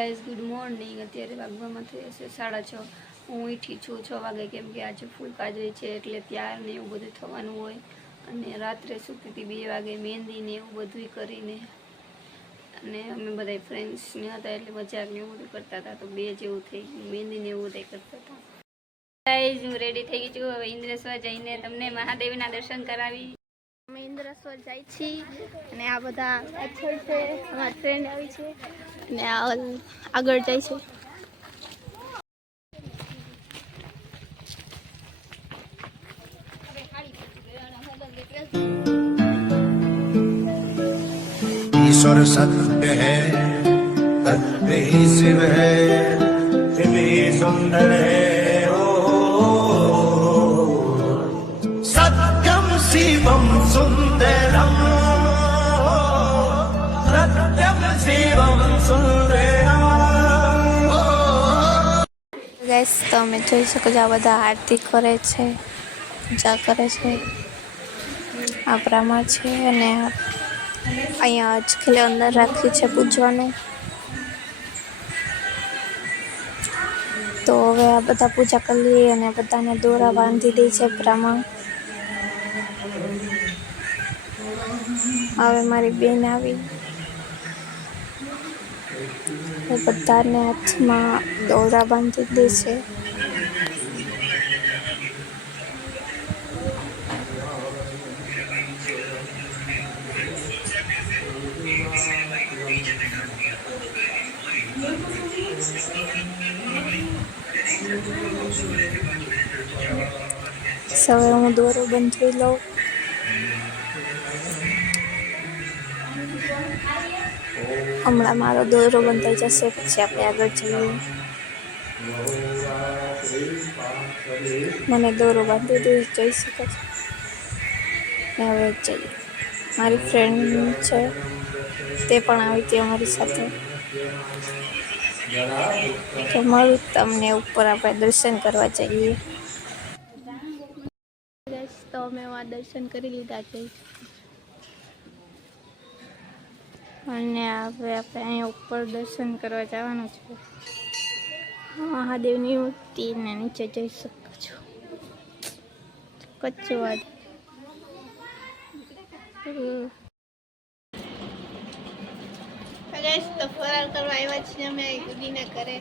Guys good morning. અત્યારે વાગવામાં થયા છે 6:30. હું ઉઠી છું 6 વાગે, કેમ કે આજે ફૂલ કાજરી છે એટલે ત્યાર ને એવું બધું થવાનું હોય. અને રાત્રે સૂતી હતી 2 વાગે, મહેંદી ને એવું બધું કરીને. અને અમે બધા ફ્રેન્ડ્સ ને હતા એટલે મજાક ને એવું બધું કરતા હતા, તો 2 જેવું થઈ ગયું. મહેંદી ને એવું બધું કરતા હતા. ગાઈઝ હું રેડી થઈ ગઈ છું. હવે ઇન્દ્રેશ્વર જઈને તમને મહાદેવના દર્શન કરાવી. અમે ઇન્દ્રેશ્વર જાય છીએ અને આ બધા પાછળ છે, અમારી ફ્રેન્ડ આવી છે અને આગળ જાય છે. ईश्वर सत्य है, सत्य ही शिव है, शिव ही सुंदर है। ओ सत्यम शिवम सुंदरम, सत्यम शिवम सुंदरम। ગાઈસ તમે જોઈ શકો છો, આ બધા આરતી કરે છે, પૂજા કરે છે. આ બ્રાહ્મણ છે અને અહીંયા આજકાલ અંદર રાખ્યું છે પૂજવાનું. તો હવે આ બધા પૂજા કરી લઈએ અને બધાને દોરા બાંધી દે છે બ્રાહ્મણ. હવે મારી બેન આવી, બધાને હાથમાં દોરા બાંધી દે છે. હવે હું દોરો બંધાવી લઉં. હમણાં મારો દોરો બંધાઈ જશે, પછી આપણે આગળ જઈએ. મને દોરો બાંધી દે, જોઈ શકો છો. હવે જઈએ. મારી ફ્રેન્ડ છે તે પણ આવી હતી અમારી સાથે. તો મળું તમને ઉપર, આપણે દર્શન કરવા જઈએ. તો અમે દર્શન કરી લીધા છે અને હવે આપણે અહીંયા ઉપર દર્શન કરવા જવાનું છે. મહાદેવની મૂર્તિ ને નીચે જોઈ શકો છો કચ્છ. તો ફરાર કરવા આવ્યા છીએ અમે ગુડીના ઘરે.